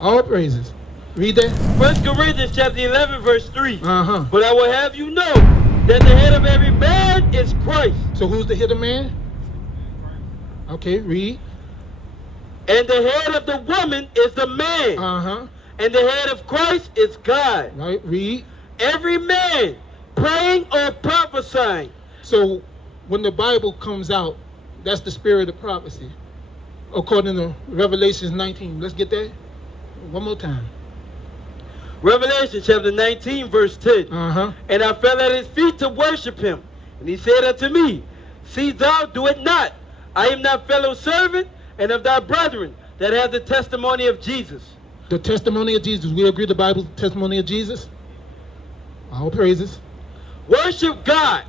All praises. Read that. 1 Corinthians chapter 11, verse 3. Uh-huh. But I will have you know that the head of every man is Christ. So who's the head of man? Okay, read. And the head of the woman is the man. Uh-huh. And the head of Christ is God. Right, read. Every man praying or prophesying. So when the Bible comes out, that's the spirit of prophecy. According to Revelation 19. Let's get that one more time. Revelation chapter 19, verse 10. Uh-huh. And I fell at his feet to worship him. And he said unto me, See thou do it not. I am thy fellow servant and of thy brethren that have the testimony of Jesus. The testimony of Jesus. We agree the Bible's the testimony of Jesus? All praises. Worship God,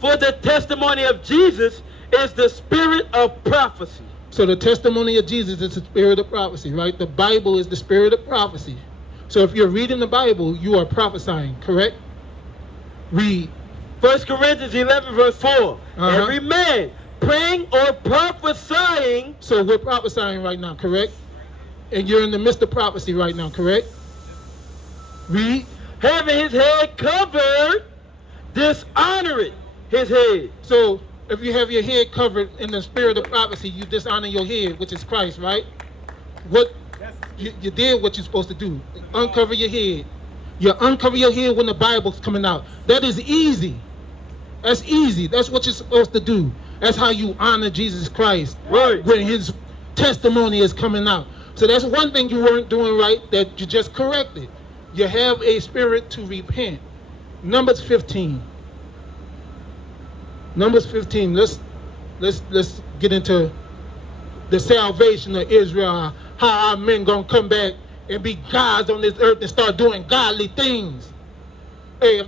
for the testimony of Jesus is the spirit of prophecy. So the testimony of Jesus is the spirit of prophecy, right? The Bible is the spirit of prophecy. So if you're reading the Bible, you are prophesying, correct? Read. 1 Corinthians 11, verse 4. Uh-huh. Every man praying or prophesying. So we're prophesying right now, correct? And you're in the midst of prophecy right now, correct? Read. Having his head covered, dishonoring his head. So if you have your head covered in the spirit of prophecy, you dishonor your head, which is Christ, right? What you did what you're supposed to do. Uncover your head. You uncover your head when the Bible's coming out. That is easy. That's easy. That's what you're supposed to do. That's how you honor Jesus Christ. Right. When his testimony is coming out. So that's one thing you weren't doing right that you just corrected. You have a spirit to repent. Numbers 15. Numbers 15. Let's get into the salvation of Israel. How our men gonna come back and be gods on this earth and start doing godly things. Hey,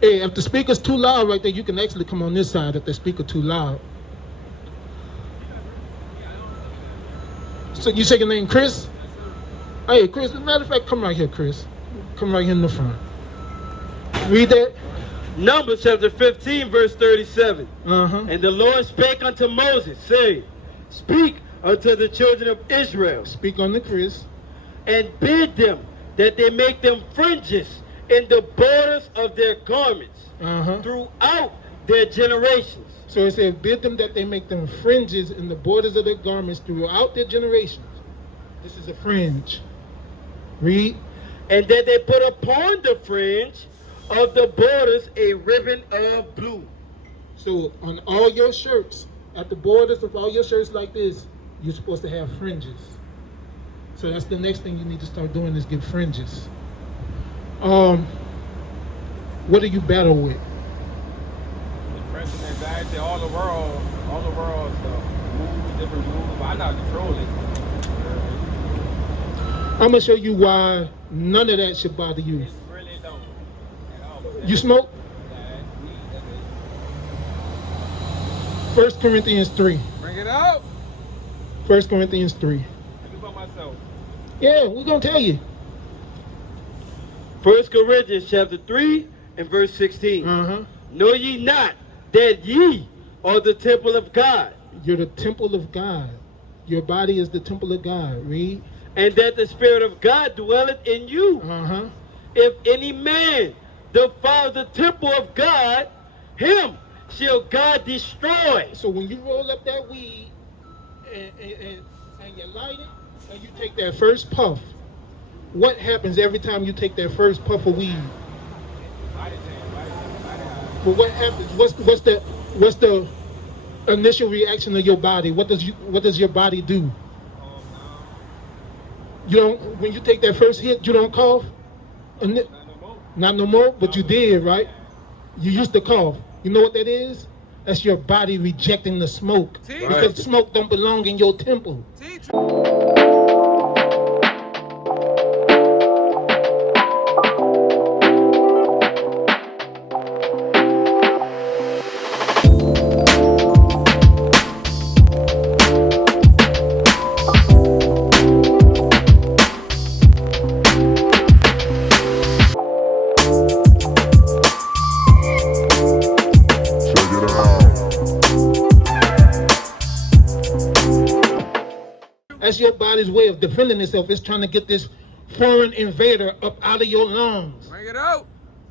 if the speaker's too loud right there, you can actually come on this side if the speaker too loud. So you say your name Chris? Hey, Chris, as a matter of fact, come right here, Chris. Come right here in the front. Read that. Numbers chapter 15, verse 37. Uh-huh. And the Lord spake unto Moses, saying, Speak unto the children of Israel, Speak on the Chris. and bid them that they make them fringes in the borders of their garments Uh-huh. throughout their generations. So it says, bid them that they make them fringes in the borders of their garments throughout their generations. This is a fringe. Read. And that they put upon the fringe of the borders a ribbon of blue. So on all your shirts, at the borders of all your shirts like this, you're supposed to have fringes. So that's the next thing you need to start doing is get fringes. What do you battle with? Depression, anxiety, all the world stuff. Moves, different moves, but I know how to control it. I'm gonna show you why none of that should bother you. It really don't. At all. You smoke? Yeah, me, that's it. 1 Corinthians 3. Bring it out. 1 Corinthians 3. Think about myself. Yeah, we're gonna tell you. 1 Corinthians chapter 3 and verse 16. Uh-huh. Know ye not that ye are the temple of God, You're the temple of God. Your body is the temple of God. Read. and that the Spirit of God dwelleth in you? Uh-huh. If any man defile the temple of God, him shall God destroy. So when you roll up that weed and you light it and you take that first puff, what happens every time you take that first puff of weed? But what happens? What's the initial reaction of your body? What does your body do? You don't, when you take that first hit, you don't cough? Not no more, but you did, right? You used to cough. You know what that is? That's your body rejecting the smoke. Because smoke don't belong in your temple. That's your body's way of defending itself. It's trying to get this foreign invader up out of your lungs. Bring it out.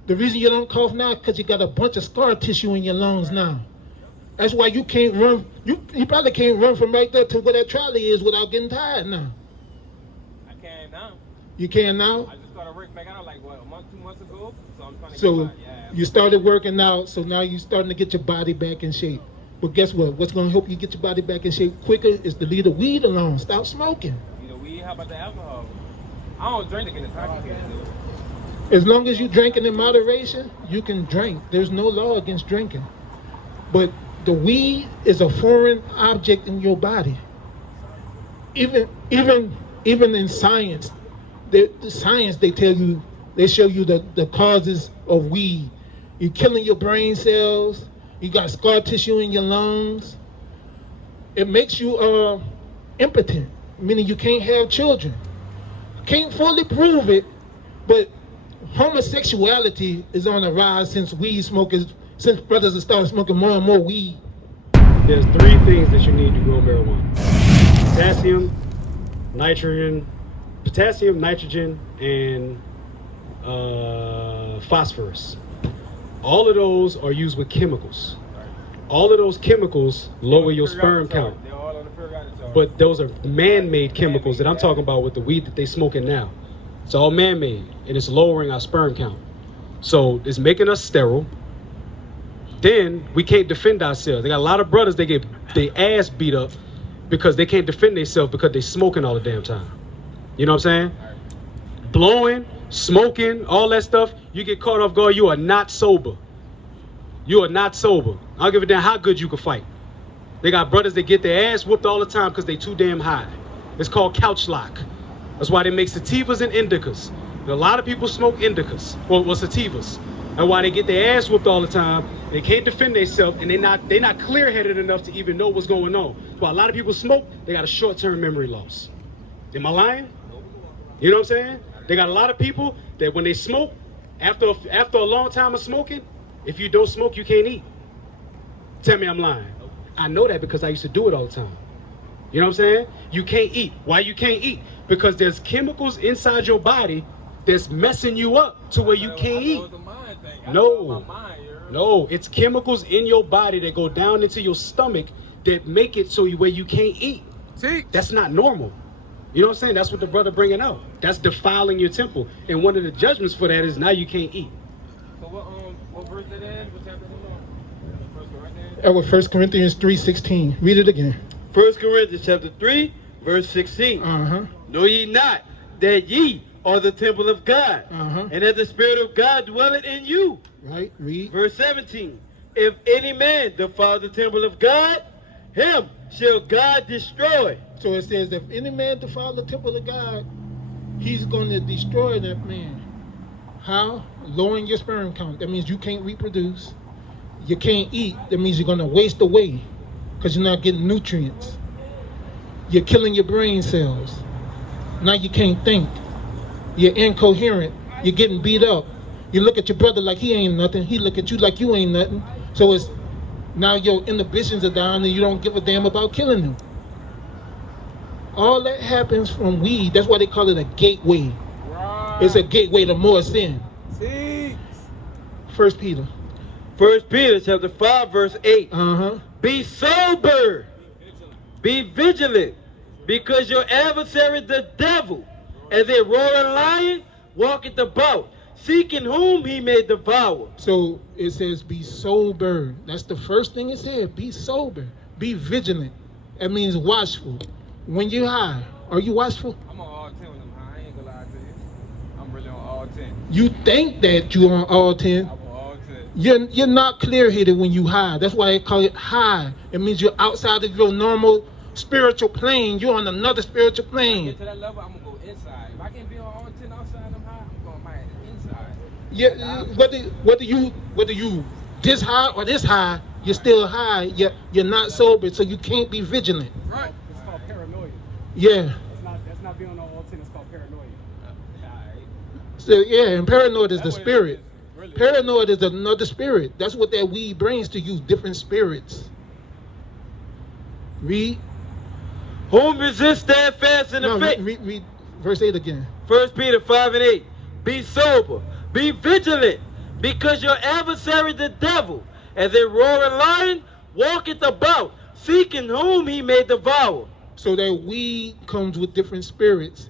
The reason you don't cough now is because you got a bunch of scar tissue in your lungs now. That's why you can't run. You probably can't run from right there to where that trolley is without getting tired now. I can now. You can now? I just started working back out like, what, a month, 2 months ago? So I'm trying to So get yeah. you started working out, so now you're starting to get your body back in shape. But guess what? What's going to help you get your body back in shape quicker is to leave the weed alone. Stop smoking. Either weed, how about the alcohol? I don't drink to get intoxicated, dude. As long as you're drinking in moderation, you can drink. There's no law against drinking. But the weed is a foreign object in your body. Even in science, the science they tell you, they show you the causes of weed. You're killing your brain cells. You got scar tissue in your lungs. It makes you impotent, meaning you can't have children. Can't fully prove it, but homosexuality is on the rise since since brothers have started smoking more and more weed. There's 3 things that you need to grow marijuana: potassium, nitrogen, and phosphorus. All of those are used with chemicals. All of those chemicals lower your sperm count. They're all on the periodic chart. But those are man-made chemicals that I'm talking about with the weed that they smoking now. It's all man-made, and it's lowering our sperm count. So it's making us sterile. Then we can't defend ourselves. They got a lot of brothers, they get their ass beat up because they can't defend themselves because they smoking all the damn time. You know what I'm saying? Blowing, smoking, all that stuff, you get caught off guard, you are not sober. You are not sober. I don't give a damn how good you can fight. They got brothers that get their ass whooped all the time because they too damn high. It's called couch lock. That's why they make sativas and indicas. And a lot of people smoke indicas, well sativas. And why they get their ass whooped all the time, they can't defend themselves, and they're not clear-headed enough to even know what's going on. While a lot of people smoke, they got a short-term memory loss. Am I lying? You know what I'm saying? They got a lot of people that when they smoke, after a long time of smoking, if you don't smoke, you can't eat. Tell me I'm lying. I know that because I used to do it all the time. You know what I'm saying? You can't eat. Why you can't eat? Because there's chemicals inside your body that's messing you up to where you can't eat. No, it's chemicals in your body that go down into your stomach that make it so where you can't eat. That's not normal. You know what I'm saying? That's what the brother bringing out. That's defiling your temple. And one of the judgments for that is now you can't eat. So what verse that is? What chapter is it? That was 1 Corinthians 3:16. Read it again. 1 Corinthians chapter 3, verse 16. Know ye not that ye are the temple of God, and that the Spirit of God dwelleth in you? Right, read. Verse 17. If any man defile the temple of God, him shall God destroy. So it says, if any man defile the temple of God, he's going to destroy that man. How? Lowering your sperm count. That means you can't reproduce. You can't eat. That means you're going to waste away because you're not getting nutrients. You're killing your brain cells. Now you can't think. You're incoherent. You're getting beat up. You look at your brother like he ain't nothing. He look at you like you ain't nothing. So it's now your inhibitions are down and you don't give a damn about killing them. All that happens from weed. That's why they call it a gateway. Right. It's a gateway to more sin. See? 1 Peter. 1 Peter chapter 5, verse 8. Be sober. Be vigilant. Because your adversary, the devil, as a roaring lion, walketh about, seeking whom he may devour. So it says be sober. That's the first thing it said. Be sober. Be vigilant. That means watchful. When you're high, are you watchful? I'm on all 10 when I'm high. I ain't gonna lie to you. I'm really on all 10. You think that you're on all 10. I'm on all 10. You're not clear-headed when you high. That's why they call it high. It means you're outside of your normal spiritual plane. You're on another spiritual If I plane. get to that level, I'm gonna go inside. If I can't be on all 10 outside, I'm high. I'm going my inside. Yeah, whether you this high or this high, you're still high. You're not sober, so you can't be vigilant. Right. It's called paranoia. Yeah. That's not being on all 10. It's called paranoia. So yeah, and paranoid is the That's what it spirit. is. Really. Paranoid is another spirit. That's what that weed brings to you, different spirits. Read. Whom resist steadfast in the No, faith. read verse 8 again. 1 Peter 5 and 8. Be sober, be vigilant, because your adversary the devil, as a roaring lion, walketh about, seeking whom he may devour. So that weed comes with different spirits.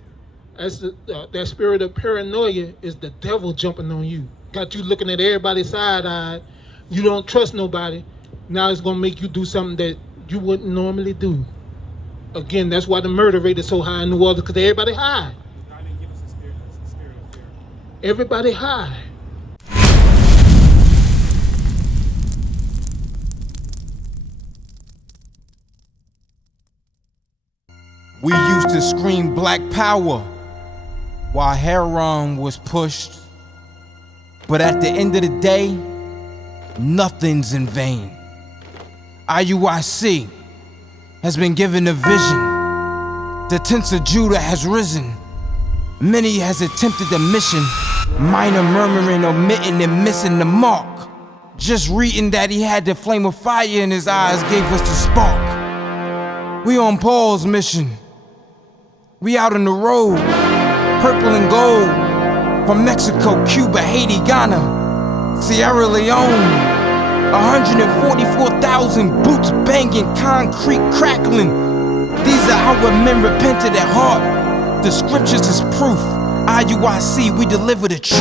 As that spirit of paranoia is the devil jumping on you. Got you looking at everybody side-eyed. You don't trust nobody. Now it's going to make you do something that you wouldn't normally do. Again, that's why the murder rate is so high in New Orleans, because everybody high. God didn't give us a spirit of fear. Everybody high. We used to scream black power while heroin was pushed. But at the end of the day, nothing's in vain. IUIC has been given a vision. The tents of Judah has risen. Many has attempted the mission. Minor murmuring, omitting, and missing the mark. Just reading that he had the flame of fire in his eyes gave us the spark. We on Paul's mission. We out on the road, purple and gold, from Mexico, Cuba, Haiti, Ghana, Sierra Leone. 144,000 boots banging, concrete crackling. These are how men repented at heart. The scriptures is proof. IUIC, we deliver the truth.